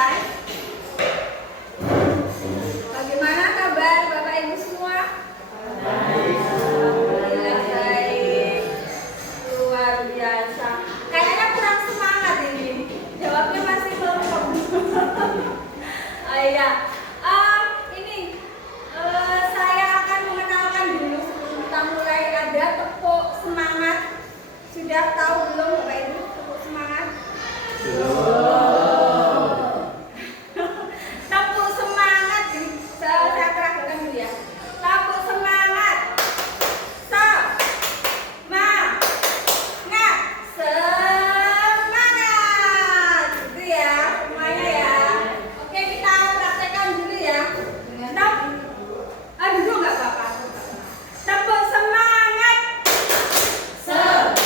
selesai. Bagaimana kabar Bapak Ibu semua? Alhamdulillah baik. Luar biasa. Kayaknya kurang semangat ini. Jawabnya masih belum. Oh iya. Saya akan mengenalkan dulu sebelum kita mulai. Ada tepuk semangat. Sudah tahu belum Bapak Ibu tepuk semangat? Tepuk semangat ini. Saya terangkan dulu ya. Tepuk semangat. Semangat. Gitu ya, semuanya ya. Oke, kita praktekkan dulu ya. Duduk nggak apa-apa. Tepuk semangat. Semangat.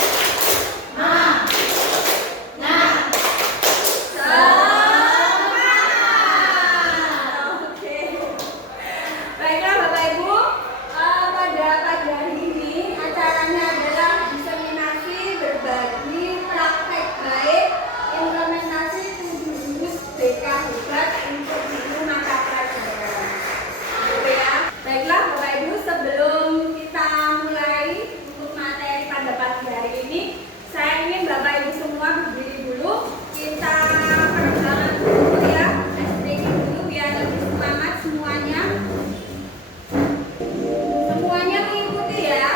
Oke. Baiklah Bapak Ibu, pada pagi hari ini acaranya adalah diseminasi berbagi praktek baik implementasi 7 jurus BK Hebat untuk guru mata pelajaran. Gitu ya. Baiklah Bapak Ibu, sebelum kita mulai untuk materi pada pagi hari ini, saya ingin Bapak Ibu semua berdiri dulu. Kita peregangan dulu ya, stretching dulu biar lebih semangat semuanya. Semuanya mengikuti ya.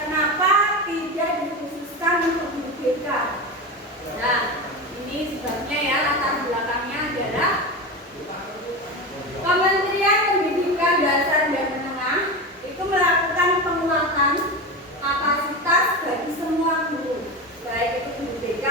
Kenapa tidak dikhususkan untuk guru BK? Nah, ini sebabnya ya, latar belakangnya adalah Kementerian Pendidikan Dasar dan Menengah itu melakukan penguatan kapasitas bagi semua guru, baik itu guru BK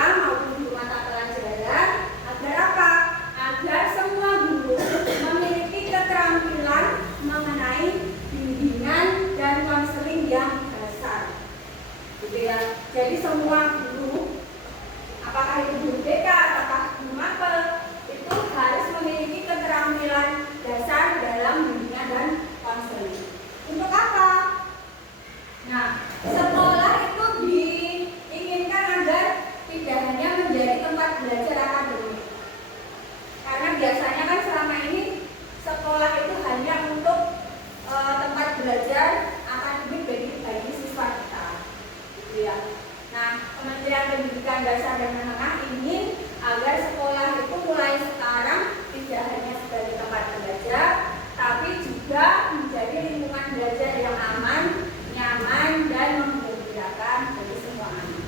Kementerian Pendidikan Dasar dan Menengah ingin agar sekolah itu mulai sekarang tidak hanya sebagai tempat belajar, tapi juga menjadi lingkungan belajar yang aman, nyaman, dan menggembirakan bagi semua anak.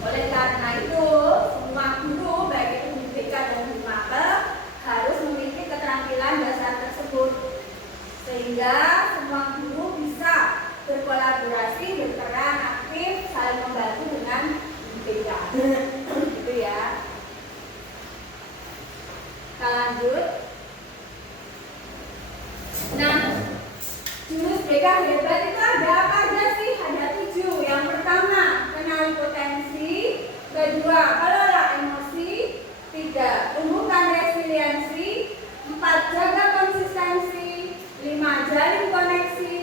Oleh karena itu, semua guru, baik itu guru BK dan guru mapel, harus memiliki keterampilan dasar tersebut, sehingga semua guru bisa berkolaborasi, berperan aktif, saling membantu dengan BK. Gitu ya. Kita lanjut. Nah, jurus BK hebat itu ada apa aja sih? Ada 7. Yang pertama, kenali potensi. Kedua, kelola emosi. 3, tumbuhkan resiliensi. 4, jaga konsistensi. 5, jalin koneksi.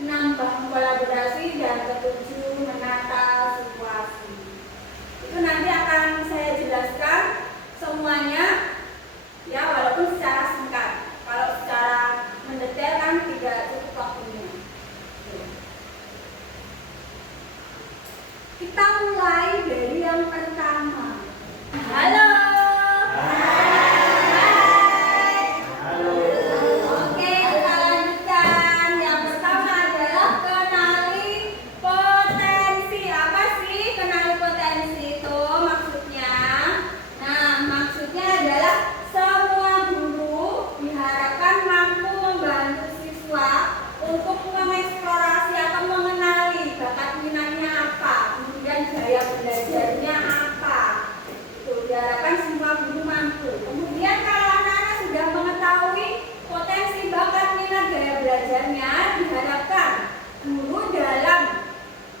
6, bangun kolaborasi. Dan ke-7, menata situasi. Itu nanti akan saya jelaskan semuanya, ya, walaupun secara singkat. Kalau secara mendetail kan tidak cukup waktunya. Kita mulai dari yang pertama. Halo. Oke, kita lanjutkan. Yang pertama adalah kenali potensi. Apa sih kenali potensi itu maksudnya? Nah, maksudnya adalah semua guru diharapkan mampu membantu siswa untuk mengeksplorasi atau mengenali bakat minatnya apa, kemudian gaya belajarnya apa. Itu diharapkan semua guru mampu. Kemudian kalau anak-anak sudah mengetahui potensi, bakat, minat, gaya belajarnya, diharapkan guru dalam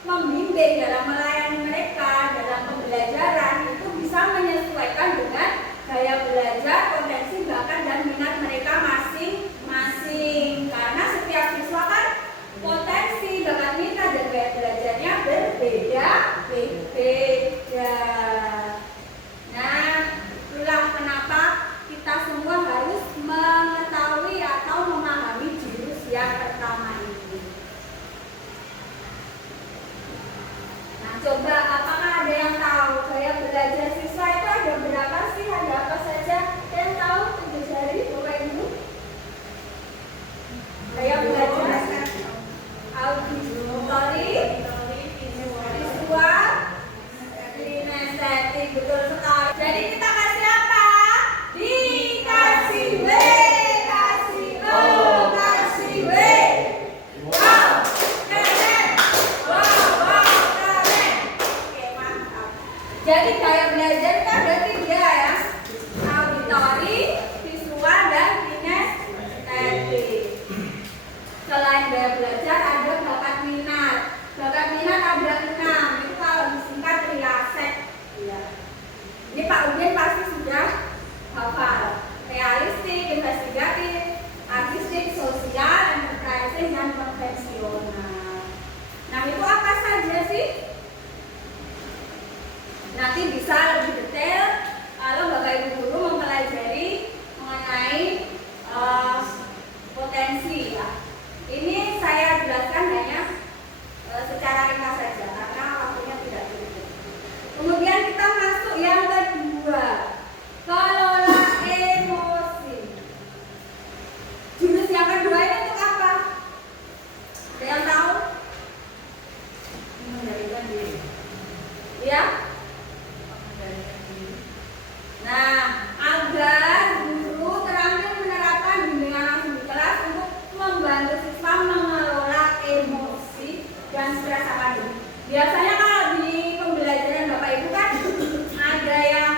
membimbing, dalam melayani mereka dalam pembelajaran itu bisa menyesuaikan dengan gaya belajar, potensi, bakat, dan minat mereka masing-masing. Karena setiap siswa kan potensi, bakat, minat, dan gaya belajarnya berbeda-beda. Nah, itulah kenapa kita semua harus mengetahui atau memahami jurus yang pertama ini. Nah, coba apakah ada yang tahu gaya belajar siswa itu ada berapa sih? Ada apa saja? Yang tahu? Tunjuk jari, Bapak Ibu. Gaya belajar auditori, visual, kinestetik, betul sekali. Jadi kita kasih apa? Dikasih W, kasih O, kasih W. Wow, keren. Wow, keren. Oke, mantap. Jadi gaya belajar itu ada 3 ya. Auditori, visual, dan kinestetik. Selain gaya belajar ada bakat minat. Bakat minat ada 6. Itu kalau disingkat RIASEK. Ya. Ini Pak Udin pasti sudah hafal. Realistik, investigatif, artistik, sosial, enterprise, dan konvensional. Nah, itu apa saja sih? Nanti bisa lebih detail kalau Bapak Ibu guru mempelajari mengenai potensi ya. Ini saya jelaskan hanya secara ringkas saja karena waktunya tidak cukup. Kemudian kita masuk yang kedua, kelola emosi. Jurus yang kedua ini untuk apa? Ada yang tahu? Mengendalikan diri. Ya? Nah, agar guru terampil menerapkan bimbingan langsung di kelas untuk membantu siswa mengelola emosi dan stres akademik. Biasanya kalau di pembelajaran Bapak Ibu kan ada yang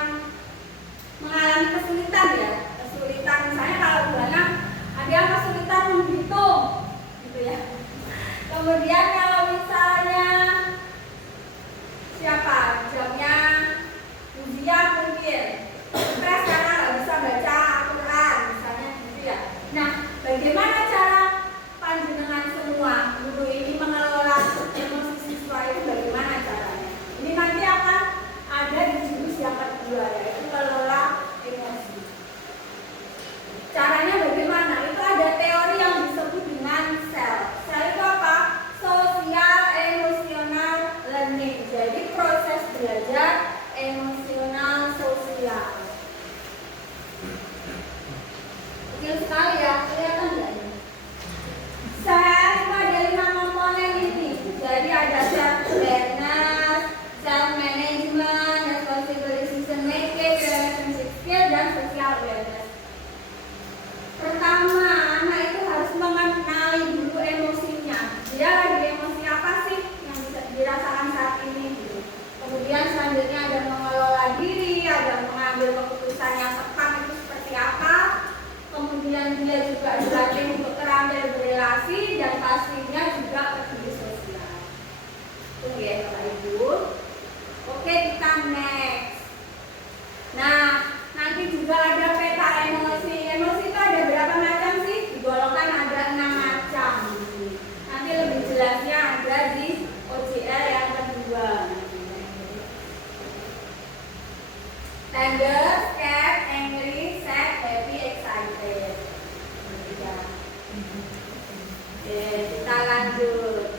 mengalami kesulitan ya, kesulitan misalnya kalau Bu anak ada yang kesulitan menghitung, gitu ya. Kemudian kalau misalnya siapa jamnya ujian mungkin stres karena nggak bisa baca Al-Quran misalnya gitu ya. Nah, bagaimana cara panjenengan semua guru ini mengelola emosi siswa itu, bagaimana caranya? Ini nanti akan ada di jurus yang kedua, yaitu kelola emosi. Caranya bagaimana? Itu ada teori yang disebut dengan sel. Sel itu apa? Social Emotional Learning. Jadi proses Dia juga dilatih untuk terampil berrelasi dan pastinya juga peduli sosial. Tunggu ya Bapak Ibu. Oke, kita next. Nah, nanti juga ada peta emosi. Emosi itu ada berapa macam sih? Digolongkan ada 6 macam. Nanti lebih jelasnya ada di OJL yang kedua. Tender, scared, angry, sad, happy, excited. Oke, kita lanjut.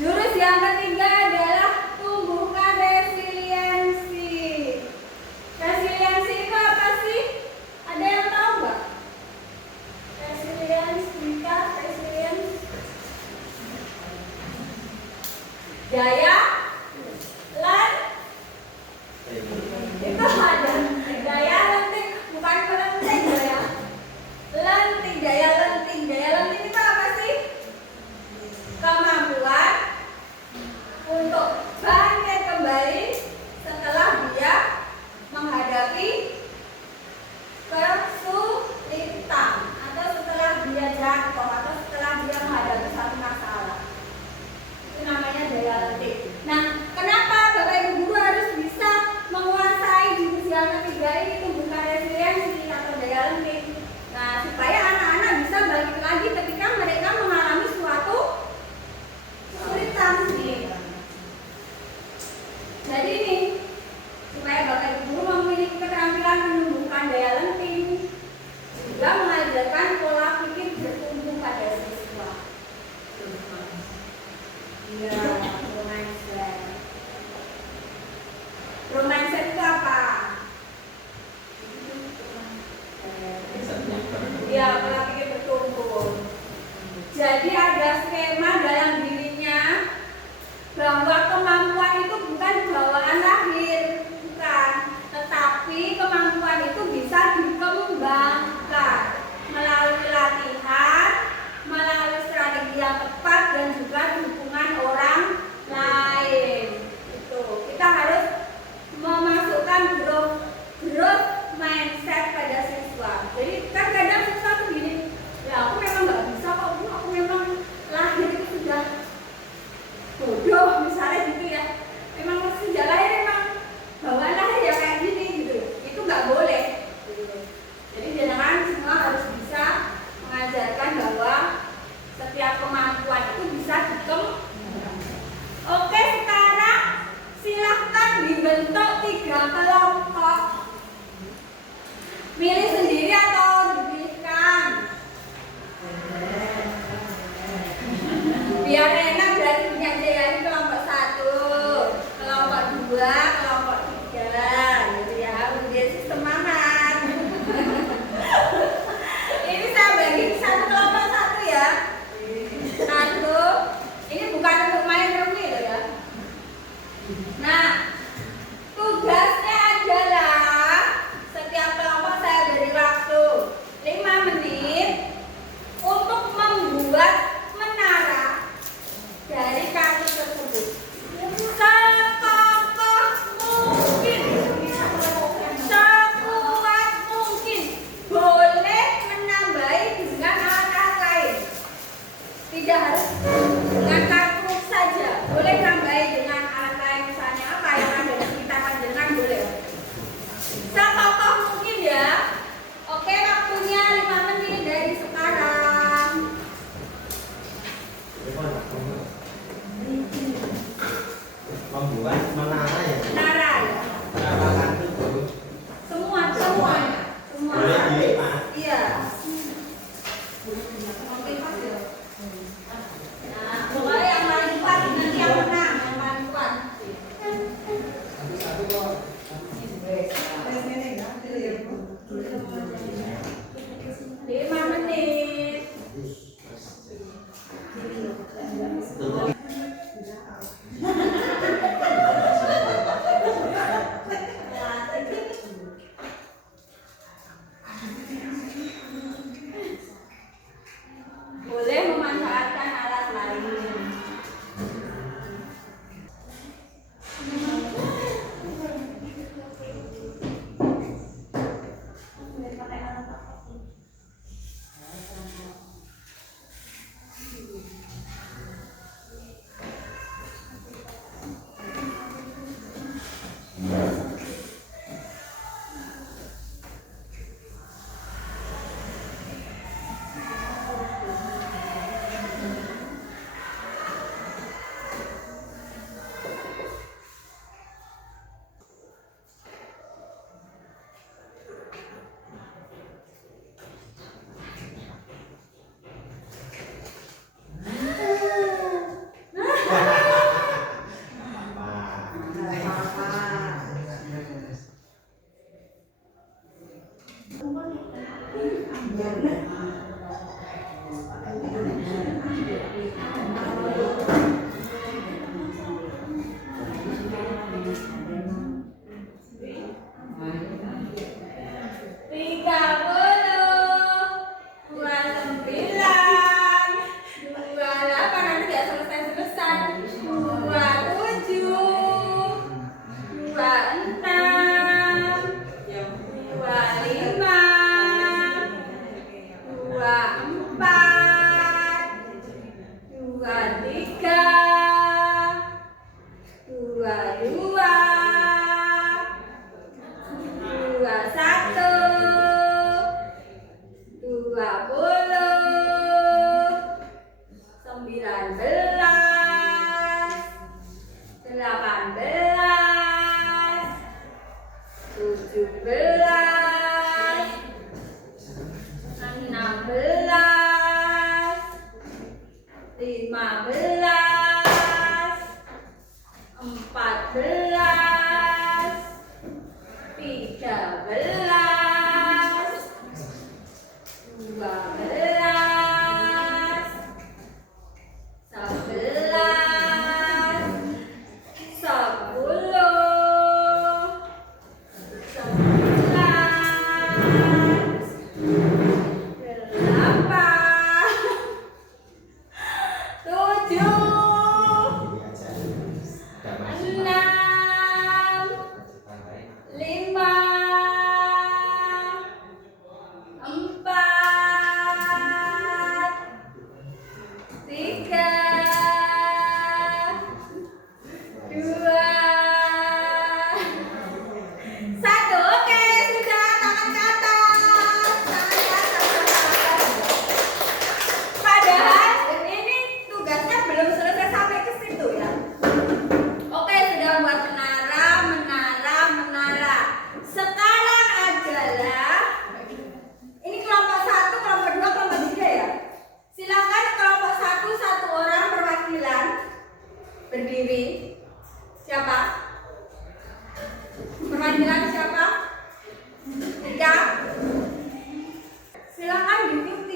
Jurus yang ketiga adalah tumbuhkan resiliensi. Resiliensi itu apa sih? Ada yang tahu nggak? Resilience. Daya lan itu ada daya lenting, bukan melenting ya. Lenting, daya lenting itu apa sih? Kemampuan untuk bangkit kembali setelah dia menghadapi kesulitan atau setelah dia jatuh atau setelah dia menghadapi satu masalah. Itu namanya daya lenting. Nah, kenapa Bapak Ibu guru harus bisa menguasai jurus yang ketiga ini, tumbuhkan resiliensi atau daya lenting? Nah, supaya anak-anak bisa balik lagi ketika mereka mengalami suatu kesulitan. Jadi ini supaya Bapak Ibu guru memiliki keterampilan menumbuhkan daya lenting, juga mengajarkan pola pikir bertumbuh pada siswa. Iya, mindset itu apa? Ya, pola pikir bertumbuh. Jadi ada skema dalam dirinya bahwa kemampuan itu bukan bawaan lahir, bukan, tetapi kemampuan itu bisa dikembangkan melalui latihan, melalui strategi yang tepat dan juga dukungan orang lain. Itu kita harus memasukkan growth mindset pada siswa. Jadi kan kadang siswa tuh gini, ya aku memang nggak bisa kok Bu, aku memang lahir itu sudah bodoh misalnya gitu ya. Memang sejak lahir memang bawaan lahir ya kayak gini gitu. Itu nggak boleh. Gitu. Jadi jangan semua harus bisa mengajarkan bahwa setiap kemampuan itu bisa dikembangkan. Oke, sekarang silahkan dibentuk 3 kelompok. Milih sendiri atau dipilihkan? Biar enak berarti punya jadi kelompok 1, kelompok 2, kelompok 3 gitu ya, biar semangat. Ini saya bagi satu kelompok 1 ya. 1. Ini bukan untuk main remi loh ya. Nah, tugasnya adalah setiap kelompok saya beri waktu 5 menit untuk membuat menara dari kartu tersebut sekokoh mungkin, sekuat mungkin. Boleh menambahi dengan alat lain, tidak harus dengan kartu saja, boleh tambahi dengan alat lain, misalnya apa yang ada di sekitar panjenengan boleh. Sekokoh mungkin ya. Oke, waktunya 5 menit dari sekarang. Membuat menara ya? Menara ya. Berapa kartu Bu? Semuanya. Boleh dilipat? Iya. Mungkin pas ya. Nah, pokoknya yang paling kuat nanti yang menang, yang paling kuat. 5 menit. 22, 21,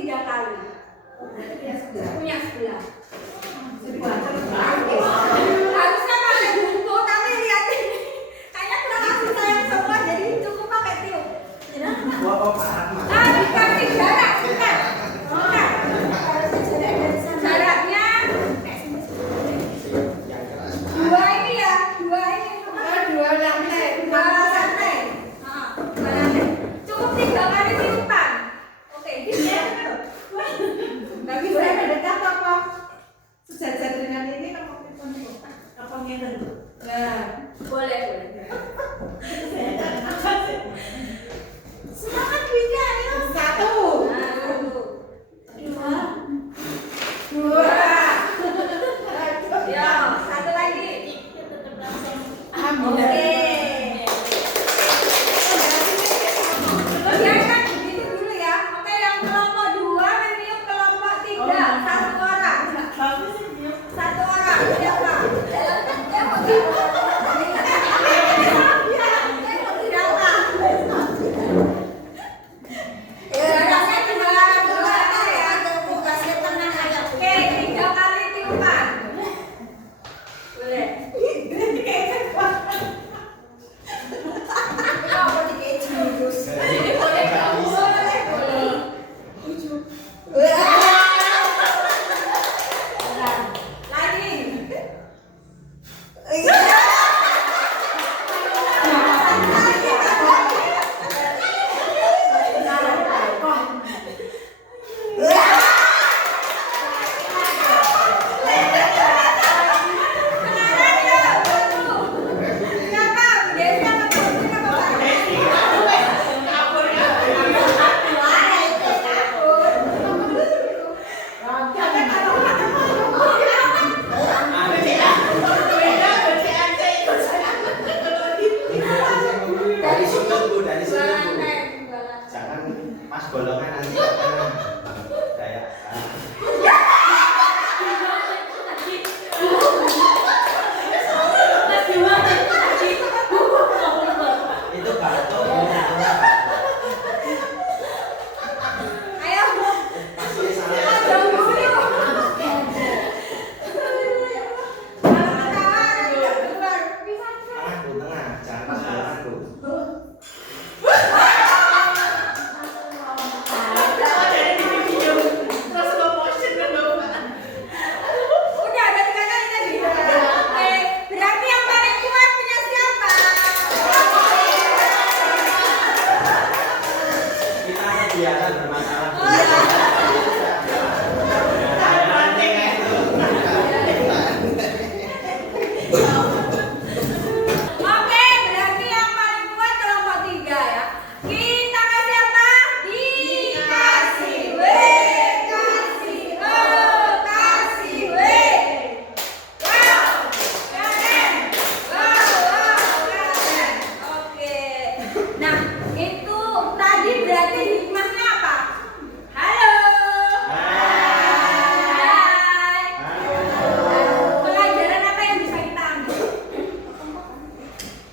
3 kali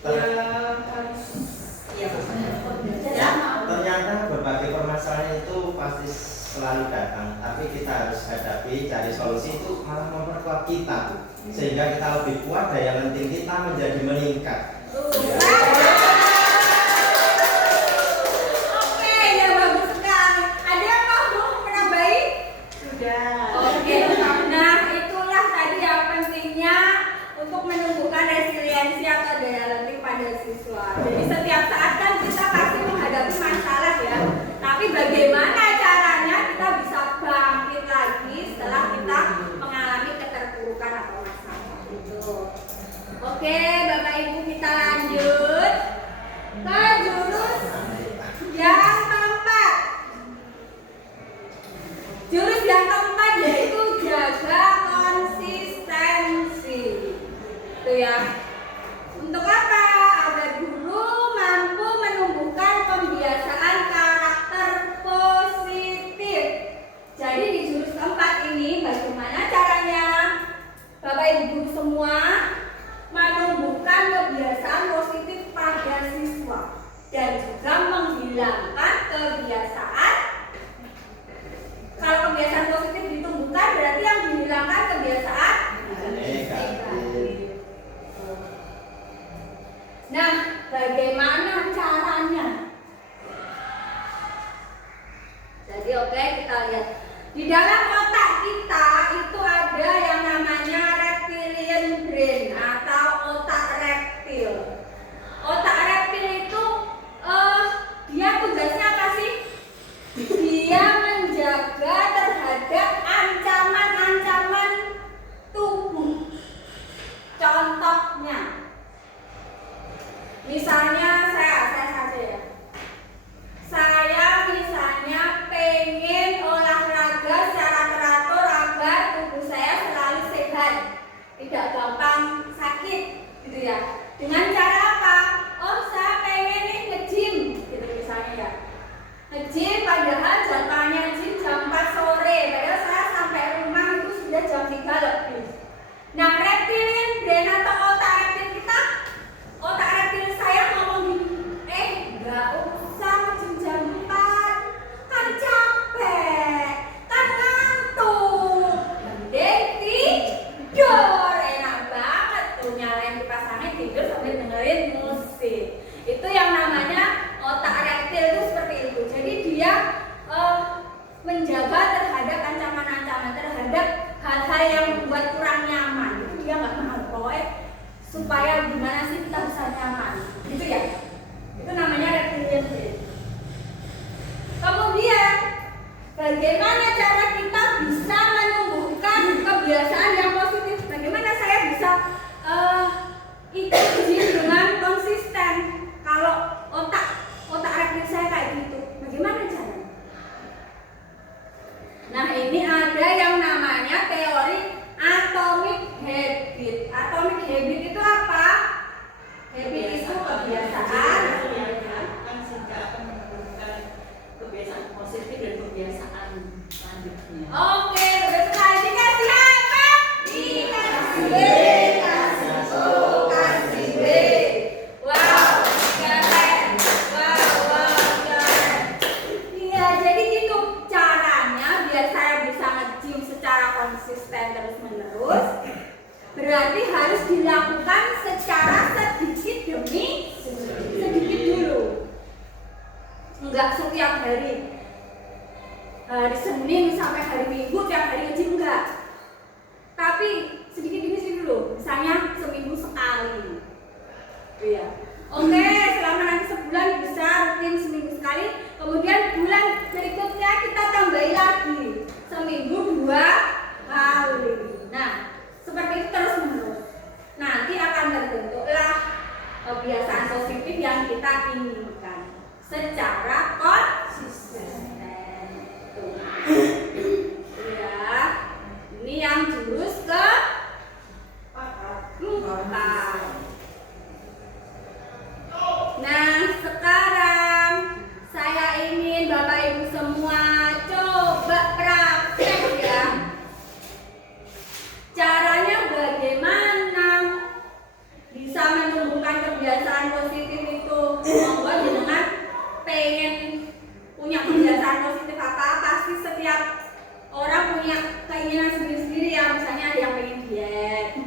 harus ya Ternyata berbagai permasalahan itu pasti selalu datang, tapi kita harus hadapi, cari solusi itu malah memperkuat kita, sehingga kita lebih kuat, daya lenting kita menjadi meningkat. Ya. Oke, ya bagus sekali. Ada yang mau menambahi? Sudah. Oke, nah itulah tadi yang pentingnya untuk menumbuhkan resiliensi atau daya lenting pada siswa. Jadi setiap saat kan kita pasti menghadapi masalah ya, tapi bagaimana caranya kita bisa bangkit lagi setelah kita mengalami keterpurukan atau masalah itu. Oke, Bapak Ibu kita lanjut ke jurus yang keempat. Jurus yang keempat yaitu jaga konsistensi. Itu ya. Untuk apa? Agar guru mampu menumbuhkan pembiasaan karakter positif. Jadi di jurus keempat ini bagaimana caranya Bapak Ibu guru semua menumbuhkan kebiasaan positif pada siswa dan juga menghilangkan kebiasaan. Kalau kebiasaan positif ditumbuhkan berarti yang dihilangkan kebiasaan negatif. Nah, bagaimana caranya? Jadi oke, kita lihat di dalam otak kita itu ada yang namanya reptilian brain atau otak reptil. Otak reptil itu dia tugasnya apa sih? Dia menjaga terhadap ancaman-ancaman tubuh. Contohnya, misalnya saya saja ya. Saya misalnya pengen olahraga secara teratur agar tubuh saya selalu sehat, tidak gampang sakit, gitu ya. Dengan cara apa? Oh, saya pengen nih nge-gym, gitu misalnya ya. Nge-gym padahal jadwalnya gym jam 4 sore, padahal saya sampai rumah itu sudah jam 3 lebih. Nah, reptilian brain atau otak reptil kita, otak reptil saya ngomong gini, nggak usah nge-gym jam 4, kan capek, kan ngantuk, mending tidur. Enak banget tuh, nyalain kipas angin tidur sambil dengerin musik. Itu yang namanya otak reptil itu seperti itu. Jadi dia menjaga terhadap ancaman-ancaman, terhadap hal-hal yang membuat kurang nyaman. Itu dia nggak mau pokoknya supaya gimana sih kita bisa nyaman, gitu ya. Itu namanya reptilian brain. Kemudian bagaimana cara kita bisa menumbuhkan kebiasaan yang positif? Bagaimana saya bisa ikut gym dengan konsisten? Kalau otak reptil saya kayak gitu, bagaimana caranya? Nah, ini ada yang namanya teori atomic habit. Atomic habit itu apa? Habit itu kebiasaan. Sehingga akan menumbuhkan kebiasaan positif dan kebiasaan selanjutnya. Oke, betul sekali. Dikasih apa? Dikasih B, kasih O, kasih B. Wow, keren. Wow, keren. Iya, jadi gitu caranya biar saya bisa nge-gym secara konsisten terus-menerus. Berarti harus dilakukan secara sedikit demi sedikit dulu. Enggak setiap hari. Hari Senin sampai hari Minggu tiap hari nge-gym enggak. Tapi sedikit demi sedikit dulu. Misalnya seminggu sekali. Iya. Oke, selama nanti sebulan bisa rutin seminggu sekali. Kemudian bulan berikutnya kita tambahin lagi seminggu 2 kali. Nah, seperti itu terus menerus. Nanti akan terbentuklah kebiasaan positif yang kita inginkan secara konsisten. Tuh. Ya, ini yang jurus ke 4. Nah, sekarang saya ingin Bapak Ibu semua coba praktek ya. Caranya bagaimana bisa menumbuhkan kebiasaan pengen punya kebiasaan positif apa, pasti setiap orang punya keinginan sendiri-sendiri ya. Misalnya ada yang pengen diet,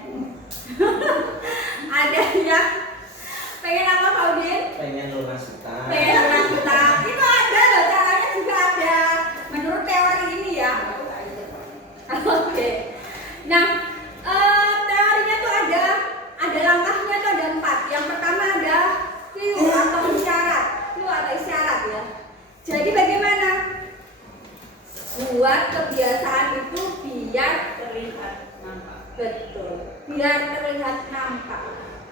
ada yang pengen apa Pak Udin? Pengen lunas utang. Pengen lunas utang. Itu ada loh, caranya juga ada. Menurut teori ini ya. Oke. Nah, teorinya tuh ada langkahnya tuh ada 4. Yang pertama ada clue atau isyarat ya. Jadi bagaimana? Buat kebiasaan itu biar Terlihat nampak. betul, biar terlihat nampak.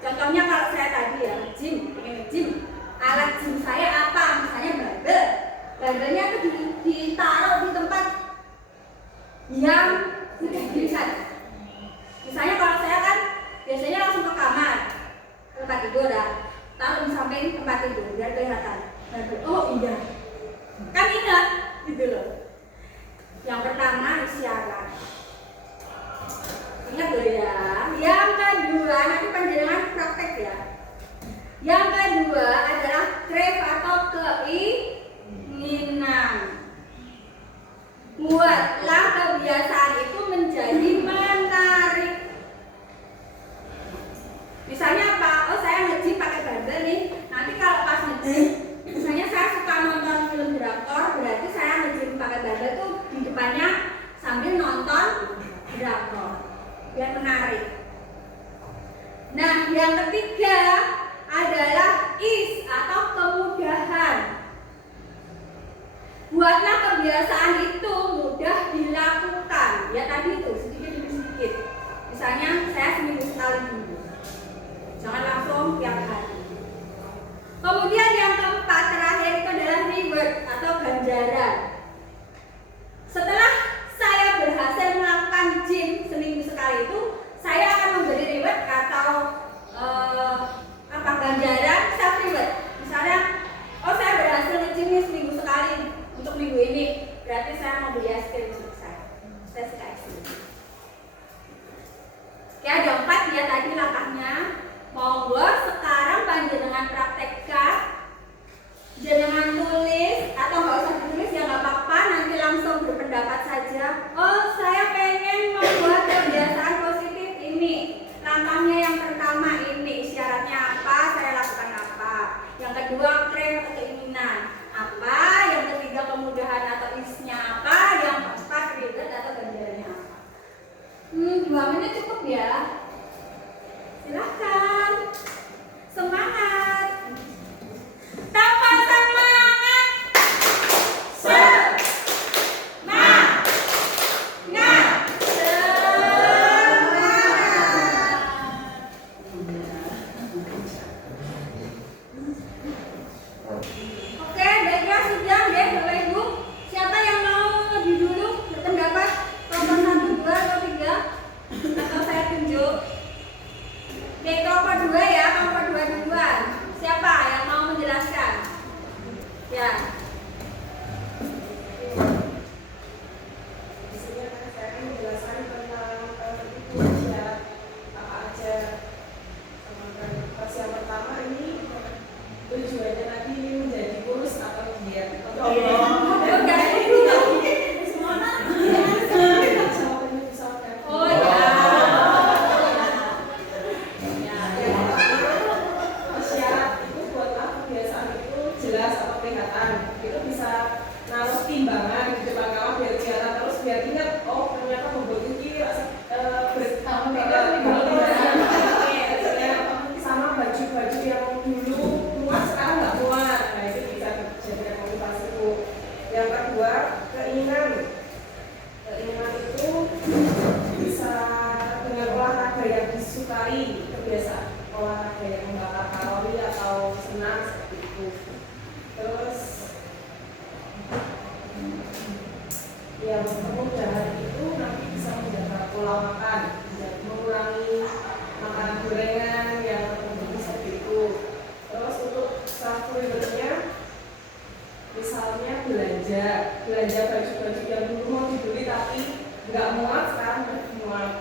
Contohnya kalau saya tadi ya nge-gym, pengen nge-gym, alat gym saya apa? Misalnya barbel. Barbelnya itu ditaruh di tempat yang mudah dilihat. Misalnya kalau saya kan biasanya langsung ke kamar, ke tempat tidur ya, taruh di samping tempat tidur biar kelihatan. Barbel. Oh iya, kan ingat gitu loh. Yang pertama isyarat. Ingat loh ya. Yang kedua, nanti panjenengan praktek ya. Yang kedua adalah crave atau keinginan. Buatlah kebiasaan itu menjadi menarik. Misalnya apa? Oh saya nge-gym pakai barbel nih. Nanti kalau pas nge-gym, misalnya saya suka nonton film drakor, berarti saya nge-gym pakai barbel tuh di depannya sambil nonton drakor. Biar menarik. Nah, yang ketiga adalah ease atau kemudahan. Buatlah kebiasaan itu mudah dilakukan. Ya tadi itu sedikit demi sedikit. Misalnya saya seminggu sekali dulu. Jangan langsung tiap hari. Kemudian yang keempat terakhir itu adalah reward atau ganjaran. Setelah saya berhasil melakukan gym seminggu sekali itu, saya akan memberi reward atau ganjaran self reward. Misalnya, oh saya berhasil nge-gym seminggu sekali untuk minggu ini, berarti saya mau beli es krim untuk saya. Saya suka es krim. Ya ada 4 ya tadi langkahnya. Monggo sekarang panjenengan praktekkan. Jangan tulis atau nggak usah ditulis ya nggak apa-apa, nanti langsung berpendapat saja. Oh saya pengen membuat kebiasaan positif ini. Langkahnya yang pertama ini, syaratnya apa, saya lakukan apa. Yang kedua crave atau keinginan apa. Yang ketiga kemudahan atau isnya apa. Yang keempat reward atau ganjarannya apa. 2 menit cukup ya. Silahkan. Semangat. Tanpa semangat. Semangat. Oke, baiklah sudah ya Bapak Ibu. Siapa yang mau lebih dulu berpendapat kelompok 1, 2, atau 3? Atau saya tunjuk? Oke, kelompok 2 ya, kelompok 2 duluan. Siapa yang mau menjelaskan? Ya. Di sini saya akan menjelaskan tentang syarat apa aja. Pas yang pertama ini tujuannya tadi ini menjadi kurus atau diet. Oh ya. Syarat itu buatlah kebiasaan itu jelas atau kelihatan. Itu bisa naruh timbangan di depan kawan biar kelihatan terus biar ingat oh ternyata bobot ini sama baju-baju yang dulu muat sekarang nggak muat. Nah itu bisa jadi motivasi Bu. Yang kedua keinginan itu bisa dengan olahraga yang disukai, kebiasaan olahraga yang membakar kalori atau senang seperti itu. Terus yang kemudahan itu nanti bisa menjaga pola makan, jadi mengurangi makanan gorengan yang tertentu seperti itu. Terus untuk self rewardnya misalnya belanja baju-baju yang dulu mau dibeli tapi nggak muat sekarang udah muat.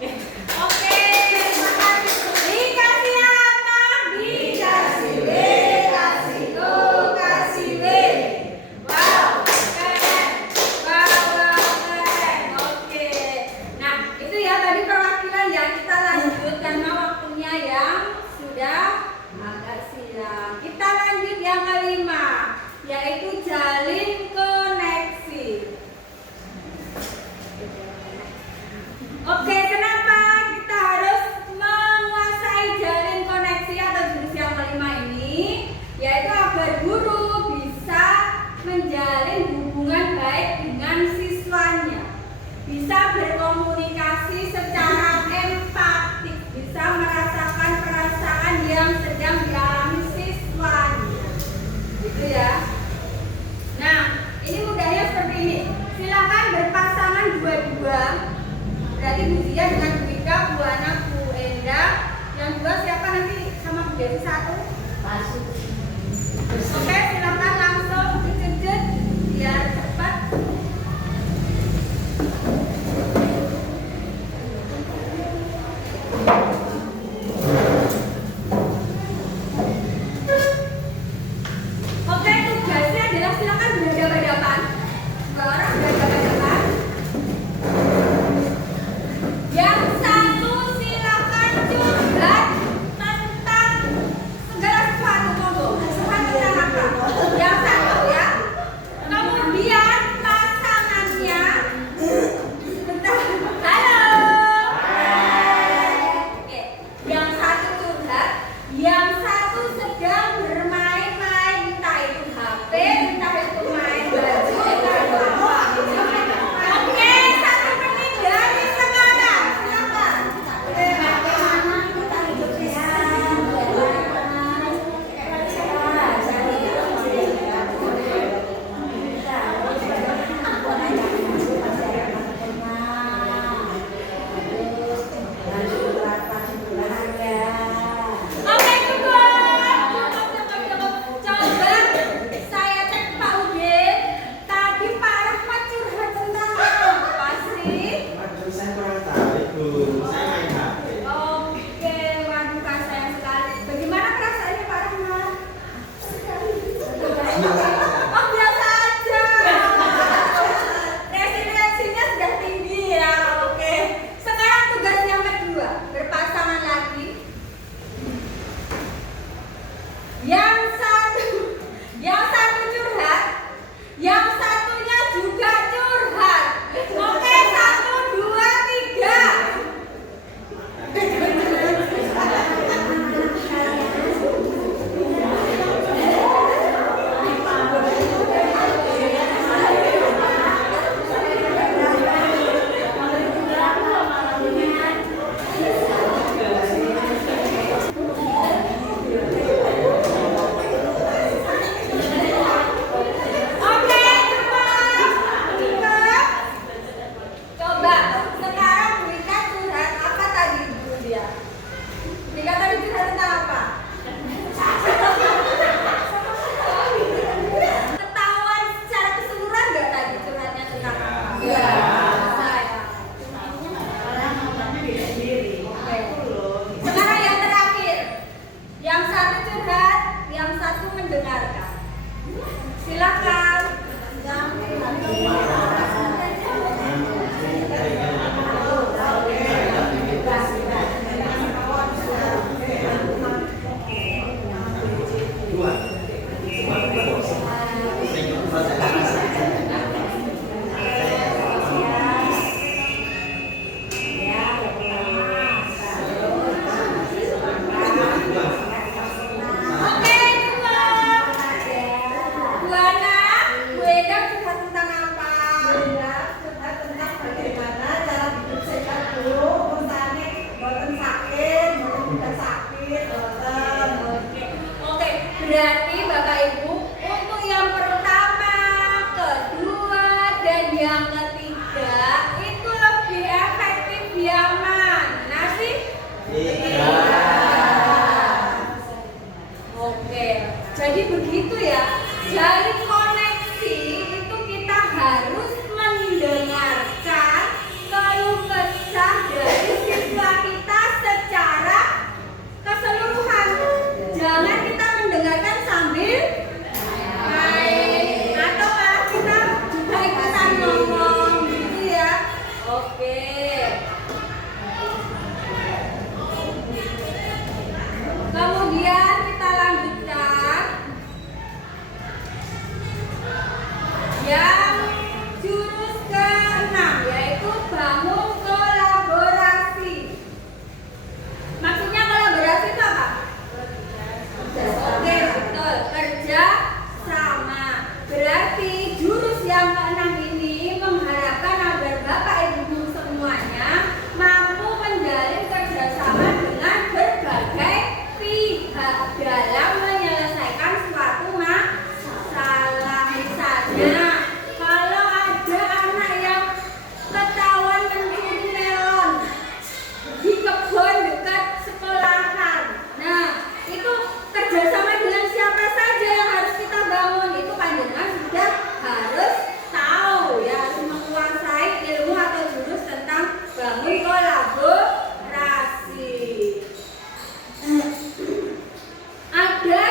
Oke, dikasih apa? Dikasih B, kasih O, kasih bisa berkomunikasi secara empatik, bisa merasakan perasaan yang sedang dialami siswanya. Gitu ya. Nah, ini mudahnya seperti ini. Silakan berpasangan dua-dua. Berarti Bu Zia dengan Bu Ika, Bu Ana, Bu Enda. Yang dua siapa nanti sama Bu Desi satu? Masuk. Oke, silakan langsung jet biar cepat. Oke, tugasnya adalah silakan berhadapan-hadapan. Dua orang berhadapan-hadapan. Yang satu silakan curhat tentang segala sesuatu, monggo. Curhat tentang apa? Yang satu ya. Kemudian pasangannya bentar. Halo. Oke. Yang satu curhat, yang satu sedang bermain-main, entah itu HP, entah itu main baju, entah itu apa. Oke, 1 menit dari sekarang. Silakan. Oke, cukup. Coba saya cek Pak Udin. Tadi Pak Rahmat curhat tentang apa sih? Waduh, saya kurang tahu Ibu. Saya main HP. Oke, waduh kan sayang sekali. Bagaimana perasaannya Pak Rahmat? Oh, biasa aja. Resiliensinya sudah tinggi ya. Oke. Sekarang tugas yang kedua, berpasangan lagi. Yang satu curhat, yang satunya juga curhat. Oke, 1, 2, 3. Oke, cepat. Coba sekarang Bu Ika curhat apa tadi Bu dia? Bu Ika tadi curhat tentang apa? Ketahuan secara keseluruhan nggak tadi curhatnya tentang apa? Iya. Oke. Sekarang yang terakhir, yang satu curhat, yang satu mendengarkan. Silakan. Dua. Oke, cukup. Bu Ana, Bu Enda curhat tentang apa? Curhat tentang bagaimana cara hidup sehat dulu, urusannya boten sakit, boten tidak sakit, boten. Oke, berarti Bapak Ibu untuk yang pertama, kedua, dan yang ketiga itu lebih efektif yang mana sih? Oke, jadi begitu ya. Dari koneksi itu kita harus mendengarkan keluh kesah dari siswa kita secara keseluruhan. Jangan kita mendengarkan sambil main atau malah kita juga ikutan ngomong gitu ya. Oke. Kemudian kita lanjutkan. dalam menyelesaikan suatu masalah. Misalnya, kalau ada anak yang ketahuan mencuri melon di kebun dekat sekolahan, nah itu kerjasama dengan siapa saja yang harus kita bangun. Itu panjenengan sudah harus tahu ya, harus menguasai ilmu atau jurus tentang bangun kolaborasi. Ada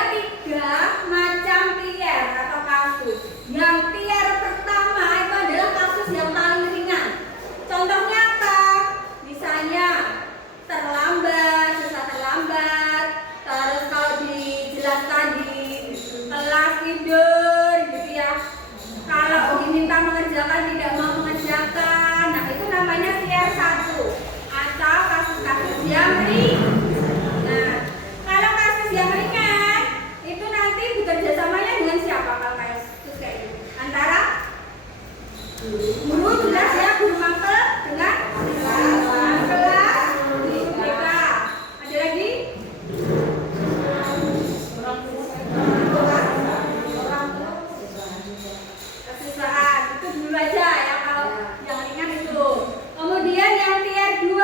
3 macam PR atau kasus. Yang PR pertama itu adalah kasus yang paling ringan. Contohnya apa? Misalnya terlambat, susah terlambat, terus kalau dijelaskan di kelas tidur gitu ya. Kalau diminta mengerjakan tidak mau mengerjakan, nah itu namanya PR 1 atau kasus-kasus yang ringan. Nah, kalau kasus yang ringan itu nanti bekerja samanya dengan siapa kalau kasus kayak gitu? Antara guru jelas ya, guru mapel dengan kelas BK. Ada lagi? Kesiswaan itu dulu aja ya kalau yang ringan itu. Kemudian yang tier 2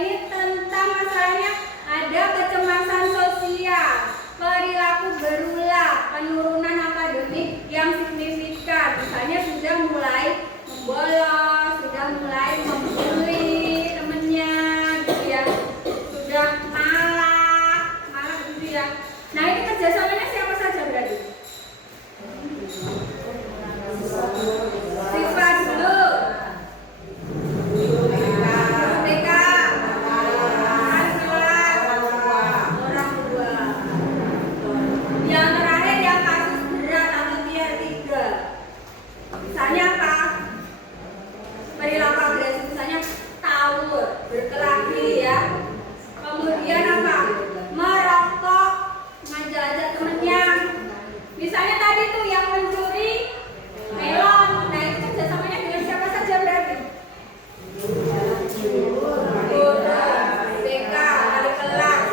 ini tentang masalahnya ada kecemasan sosial, perilaku berulang, penurunan akademik yang signifikan. Misalnya sudah mulai membolos, sudah mulai membuli temennya gitu ya, sudah malah gitu ya. Nah ini kerjasamanya siapa saja berarti? Siswa dulu, BK, orang tua. Yang terakhir yang kasus berat atau tier 3. Misalnya apa? Perilaku agresif, misalnya tawur, berkelahi ya. Kemudian apa? Merokok, ngajak-ngajak temennya. Misalnya tadi tuh yang mencuri melon. Nah itu kerjasamanya dengan siapa saja berarti? Guru, BK, wali kelas,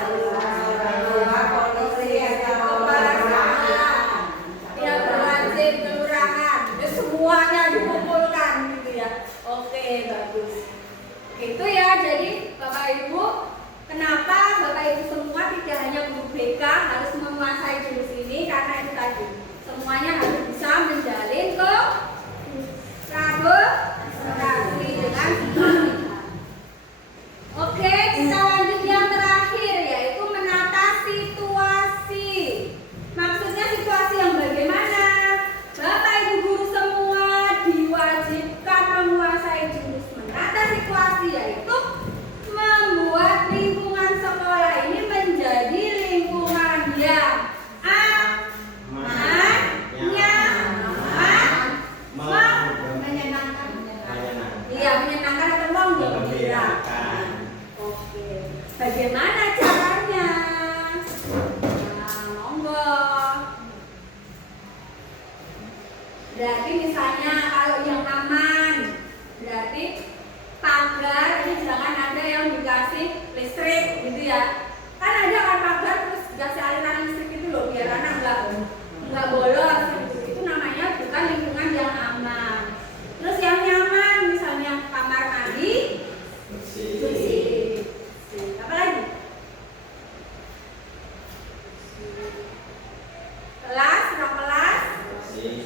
kepala sekolah, yang berwajib, kelurahan, itu semuanya dikumpulkan gitu ya. Oke, bagus. Itu ya, jadi Bapak Ibu, kenapa Bapak Ibu semua tidak hanya guru BK harus menguasai jurus ini, karena itu tadi semuanya harus bisa menjalin kolaborasi dengan semua. Oke, kita lanjut yang terakhir yaitu menata situasi. Maksudnya situasi yang bagaimana? Bapak Ibu guru semua diwajibkan menguasai jurus menata situasi, yaitu membuat lingkungan sekolah ini menjadi lingkungan yang aman, nyaman, menyenangkan. Iya, menyenangkan atau menggembirakan. Oke, bagaimana caranya? Nah, monggo. Berarti misalnya kalau yang aman, berarti pagar ini jangan ada yang dikasih listrik gitu ya. Kan ada kan pagar terus dikasih aliran listrik itu loh, biar anak nggak bolos gitu. Itu namanya bukan lingkungan yang aman. Terus yang nyaman, misalnya kamar mandi bersih. Apa lagi? Kelas, ruang kelas.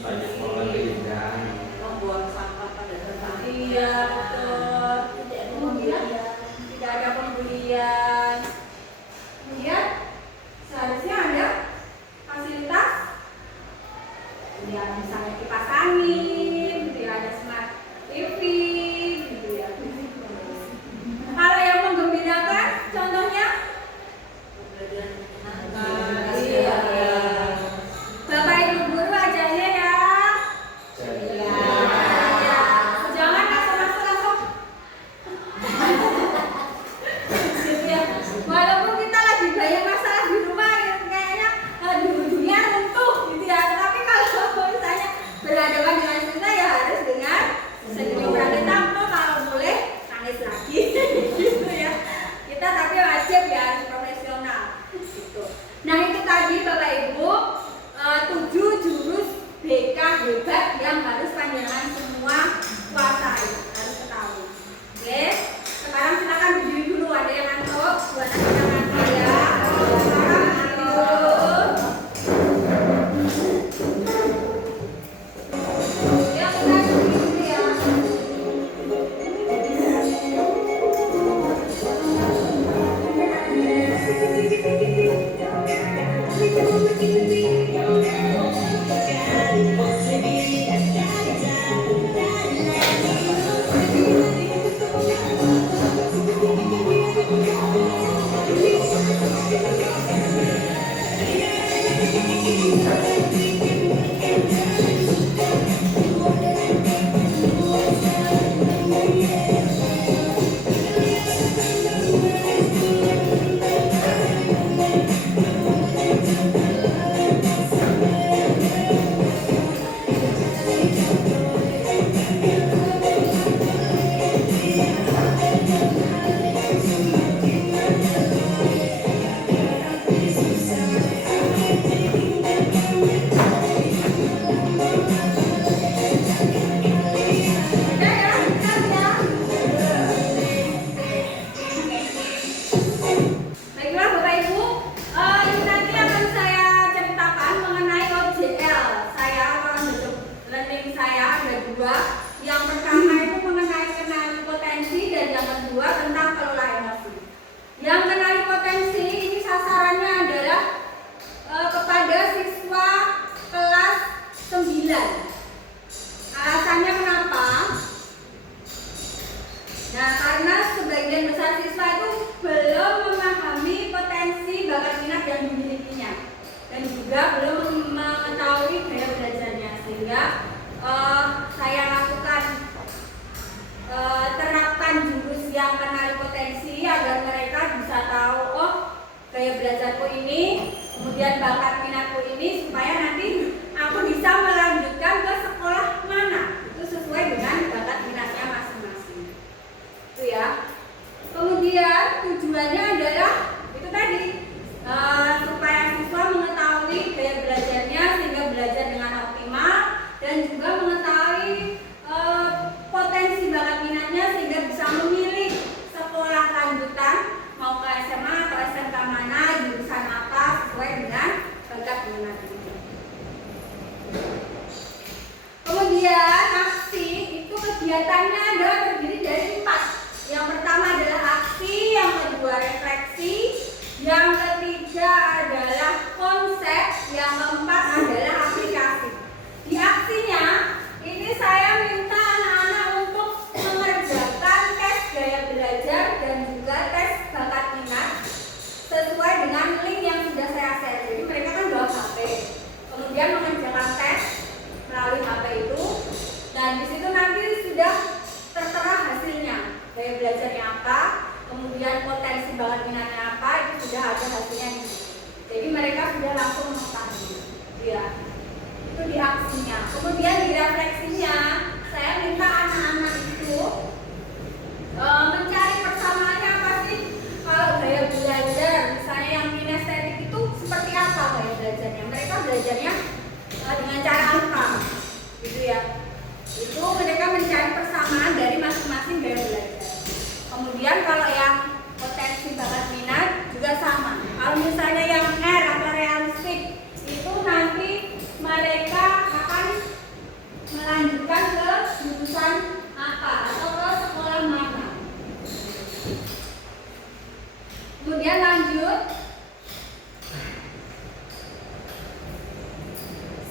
Banyak pengertian. Membuang sampah pada tempatnya. Iya, betul. Kemudian tidak ada pembelian. Kemudian seharusnya ada fasilitas, ya misalnya kipas angin, gitu ya, ada smart TV, gitu ya. Kalau yang menggembirakan, contohnya, iya. Bapak Ibu guru ajarnya ya. Jangan masuk langsung. Gitu ya. Walaupun kita lagi banyak masalah di rumah yang kayaknya dunia runtuh gitu ya. Tapi kalau misalnya berhadapan dengan kita ya harus dengan senyum rakyat tanpa, kalau boleh nangis lagi gitu ya. Kita tapi wajib ya harus profesional. tadi Bapak Ibu 7 jurus BK hebat yang harus panjenengan semua kuasai, harus ketahui. Oke, sekarang silakan berdiri dulu, ada yang ngantuk, Bu Ana kita ngantuk ya. Sekarang berdiri dulu. Ya, kita berdiri dulu ya. Baiklah Bapak Ibu, ini nanti akan saya ceritakan mengenai OJL. Saya akan learning saya ada 2. Yang pertama itu mengenai kenali potensi dan yang kedua tentang kelola emosi. Yang kenali potensi ini sasarannya adalah kepada siswa kelas 9. Alasannya kenapa? Nah, karena sebagian besar siswa itu belum memahami potensi bakat minat yang dimilikinya dan juga belum mengetahui gaya belajarnya, sehingga saya lakukan terapkan jurus yang kenali potensi agar mereka bisa tahu, oh gaya belajarku ini, kemudian bakat minatku ini, supaya nanti aku bisa melanjutkan ke sekolah mana itu sesuai dengan bakat minatnya masing-masing. Itu ya. Kemudian tujuannya adalah itu tadi supaya siswa mengetahui gaya belajarnya sehingga belajar dengan optimal dan juga mengetahui potensi bakat minatnya sehingga bisa memilih sekolah lanjutan mau ke SMA atau SMK mana, jurusan apa sesuai dengan bakat minat itu. Kemudian aksi itu kegiatannya adalah terdiri dari 4. Yang pertama adalah aksi, yang kedua refleksi, yang ketiga adalah konsep, yang keempat adalah aplikasi. Di aksinya ini saya minta anak-anak untuk mengerjakan tes gaya belajar dan juga tes bakat minat sesuai dengan link yang sudah saya share. Jadi mereka kan bawa HP, kemudian mengerjakan tes melalui HP itu, dan di situ nanti sudah tertera hasilnya, gaya belajarnya apa, kemudian potensi bakat minatnya apa, itu sudah ada hasilnya di situ. Jadi mereka sudah langsung mengetahui, ya. Itu di aksinya. Kemudian di refleksinya, saya minta anak-anak itu mencari persamaannya apa sih kalau gaya belajar, misalnya yang kinestetik itu seperti apa gaya belajarnya? Mereka belajarnya dengan cara apa, gitu ya. Itu mereka mencari persamaan dari masing-masing gaya belajar. Kemudian kalau yang potensi bakat minat juga sama. Kalau misalnya yang R atau realistik itu nanti mereka akan melanjutkan ke jurusan apa atau ke sekolah mana. Kemudian lanjut,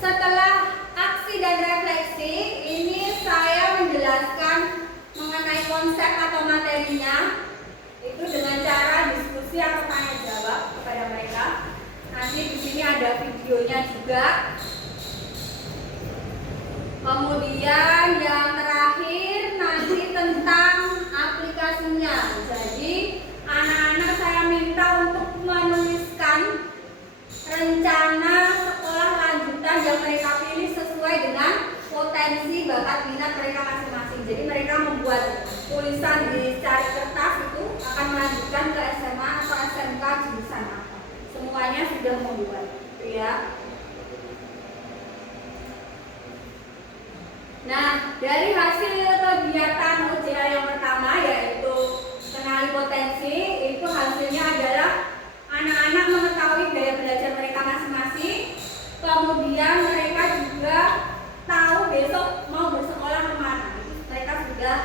setelah aksi dan refleksi ini saya menjelaskan mengenai konsep atau materinya itu dengan cara diskusi atau tanya jawab kepada mereka. Nanti di sini ada videonya juga. Kemudian yang terakhir nanti tentang aplikasinya. Jadi anak-anak saya minta untuk menuliskan rencana sekolah lanjutan yang mereka pilih sesuai dengan potensi bakat minat mereka masing-masing. Jadi mereka membuat tulisan di cari kertas itu akan melanjutkan ke SMA atau SMK jurusan apa. Semuanya sudah membuat. Gitu ya. Nah, dari hasil kegiatan OJA yang pertama yaitu kenali potensi, itu hasilnya adalah anak-anak mengetahui gaya belajar mereka masing-masing. Kemudian mereka juga tahu besok mau bersekolah kemana. Mereka sudah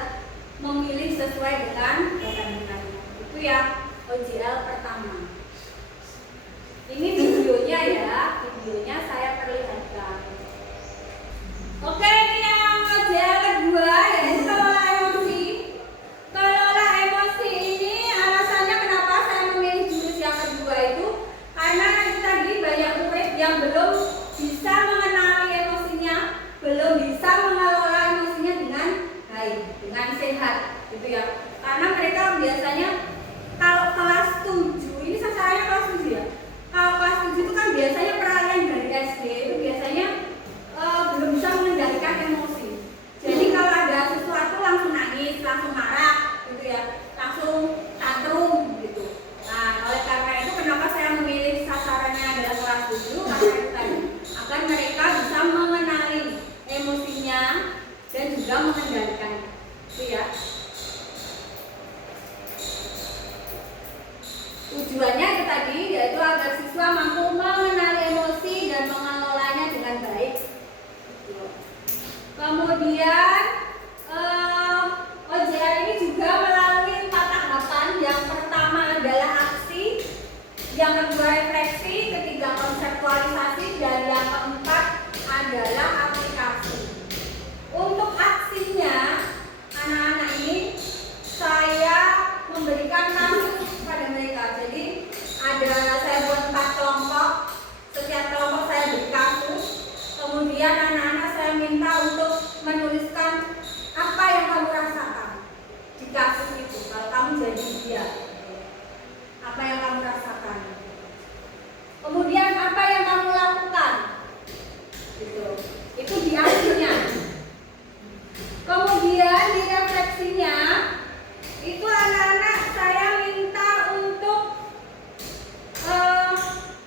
memilih sesuai dengan ketentuannya. Itu ya OJL pertama. Ini videonya ya, videonya saya perlihatkan. Oke, ini yang OJL kedua yaitu kelola emosi. Kelola emosi ini alasannya kenapa saya memilih jurus yang kedua itu karena itu tadi banyak murid yang belum bisa mengenali emosinya, belum bisa mengelola emosinya dengan baik, dengan sehat, gitu ya. Karena mereka biasanya kalau kelas 7, ini sasarannya kelas 7 ya. Kalau kelas 7 itu kan biasanya peralihan dari SD itu biasanya belum bisa mengendalikan emosi. Jadi kalau ada sesuatu langsung nangis, langsung marah, gitu ya, langsung tantrum, gitu. Nah, oleh karena itu kenapa saya memilih sasarannya adalah kelas 7 karena itu tadi agar mereka bisa mengenali emosinya dan juga mengendalikannya, gitu ya. Tujuannya itu tadi yaitu agar siswa mampu mengenali emosi dan mengelolanya dengan baik. Kemudian OJR ini juga melalui 4 tahapan. Yang pertama adalah aksi, yang kedua refleksi, ketiga konseptualisasi, dan yang keempat adalah aplikasi. Untuk aksinya anak-anak ini saya memberikan kasus pada mereka. Jadi saya buat 4 kelompok, setiap kelompok saya beri kasus. Kemudian anak-anak saya minta untuk menuliskan apa yang kamu rasakan di kasus itu. Kalau kamu jadi dia, apa yang kamu rasakan? Kemudian apa yang kamu lakukan? Gitu. Itu di aksinya. Kemudian di refleksinya, itu anak-anak saya minta untuk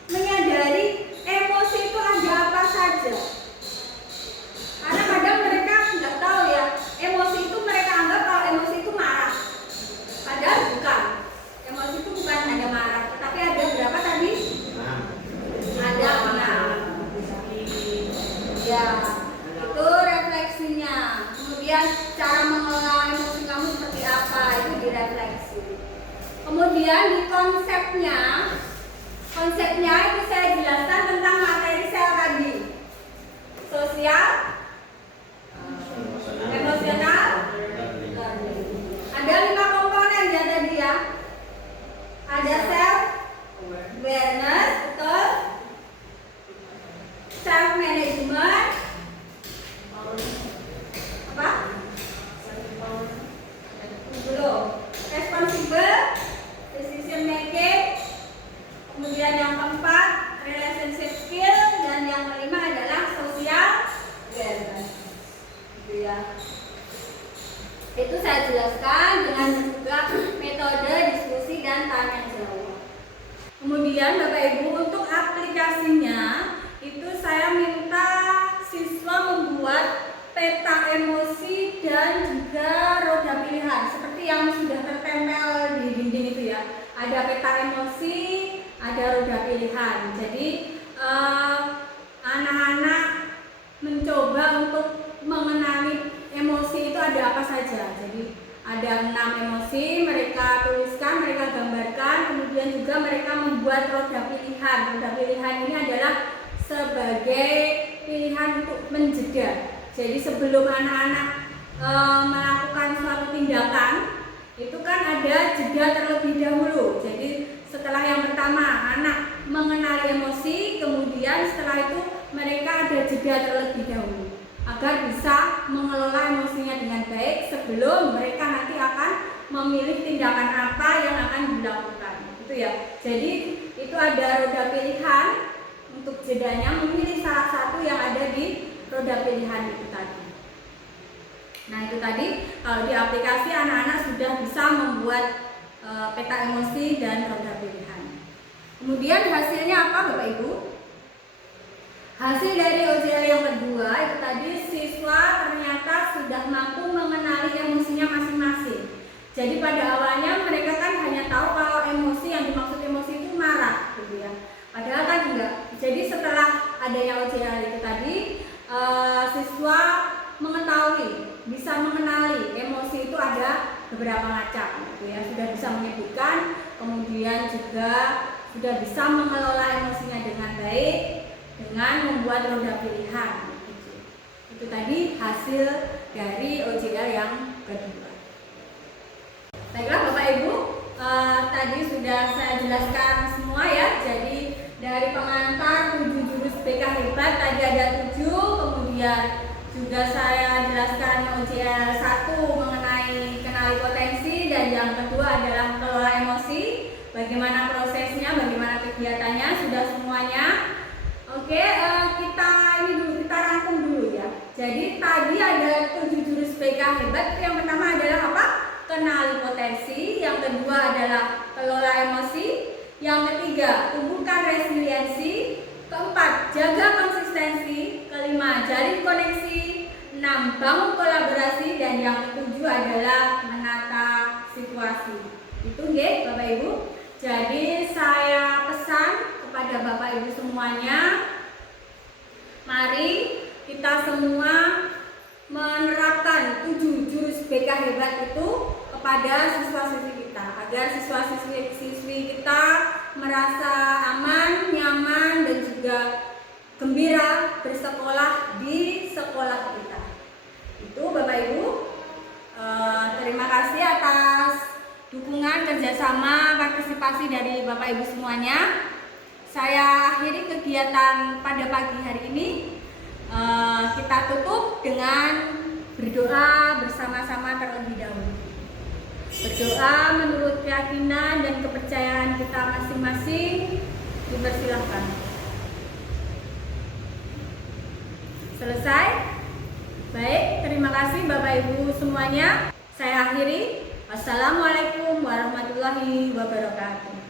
menyadari emosi itu ada apa saja. Karena kadang mereka nggak tahu ya, emosi itu mereka anggap kalau emosi itu marah. Padahal bukan. Emosi itu bukan hanya marah, tapi ada berapa tadi? Ada 6. Ya, itu refleksinya. Kemudian cara mengelola emosi kamu seperti apa, itu direfleksi. Kemudian di konsepnya itu saya jelaskan tentang materi sel tadi. Sosial, emosional, ada 5 komponen ya tadi ya. Ada self awareness, betul. Self management, apa? Belum. Responsible, decision making. Kemudian yang keempat, relationship skill, dan yang kelima adalah social awareness. Gitu ya. Itu saya jelaskan dengan juga metode diskusi dan tanya jawab. Kemudian Bapak Ibu untuk aplikasinya itu saya minta siswa membuat peta emosi dan juga roda pilihan seperti yang sudah tertempel di dinding itu ya. Ada peta emosi, ada roda pilihan. Jadi anak-anak mencoba untuk mengenali emosi itu ada apa saja. Jadi ada 6 emosi, mereka tuliskan, mereka gambarkan, kemudian juga mereka membuat roda pilihan. Roda pilihan ini adalah sebagai pilihan untuk menjeda. Jadi sebelum anak-anak melakukan suatu tindakan, itu kan ada jeda terlebih dahulu. Jadi setelah yang pertama anak mengenali emosi, kemudian setelah itu mereka ada jeda terlebih dahulu agar bisa mengelola emosinya dengan baik sebelum mereka nanti akan memilih tindakan apa yang akan dilakukan. Itu ya. Jadi itu ada roda pilihan untuk jedanya, memilih salah satu yang ada di roda pilihan itu tadi. Nah itu tadi kalau di aplikasi anak-anak sudah bisa membuat peta emosi dan roda pilihan. Kemudian hasilnya apa Bapak Ibu? Hasil dari OJL yang kedua itu tadi siswa ternyata sudah mampu mengenali emosinya masing-masing. Jadi pada awalnya mereka kan hanya tahu kalau emosi yang dimaksud emosi itu marah, gitu ya. Padahal kan enggak. Jadi setelah adanya OJL itu tadi, siswa mengetahui, bisa mengenali emosi itu ada beberapa macam, gitu ya. Sudah bisa menyebutkan, kemudian juga sudah bisa mengelola emosinya dengan baik, dengan membuat roda pilihan. Gitu. Itu tadi hasil dari OJL yang kedua. Baiklah Bapak Ibu, tadi sudah saya jelaskan semua ya. Jadi dari pengantar 7 jurus BK Hebat tadi ada 7, kemudian juga saya jelaskan OJL 1 mengenai kenali potensi, dan yang kedua adalah kelola emosi. Bagaimana prosesnya, bagaimana kegiatannya, sudah semuanya. Oke, kita rangkum dulu ya. Jadi tadi ada 7 jurus BK Hebat. Yang pertama adalah apa? Kenali potensi. Yang kedua adalah kelola emosi. Yang ketiga, tumbuhkan resiliensi. Keempat, jaga konsistensi. Kelima, jalin koneksi. 6, bangun kolaborasi. Dan yang ketujuh adalah menata situasi. Itu ya Bapak Ibu. Jadi saya pesan kepada Bapak Ibu semuanya, mari kita semua menerapkan 7 jurus BK Hebat itu kepada siswa-siswi kita, agar siswa-siswi kita merasa aman, nyaman, dan juga gembira bersekolah di sekolah kita. Itu Bapak Ibu. Terima kasih atas dukungan, kerjasama, partisipasi dari Bapak Ibu semuanya. Saya akhiri kegiatan pada pagi hari ini. Kita tutup dengan berdoa bersama-sama terlebih dahulu. Berdoa menurut keyakinan dan kepercayaan kita masing-masing. Dipersilahkan. Selesai? Baik, terima kasih Bapak Ibu semuanya. Saya akhiri. Wassalamualaikum warahmatullahi wabarakatuh.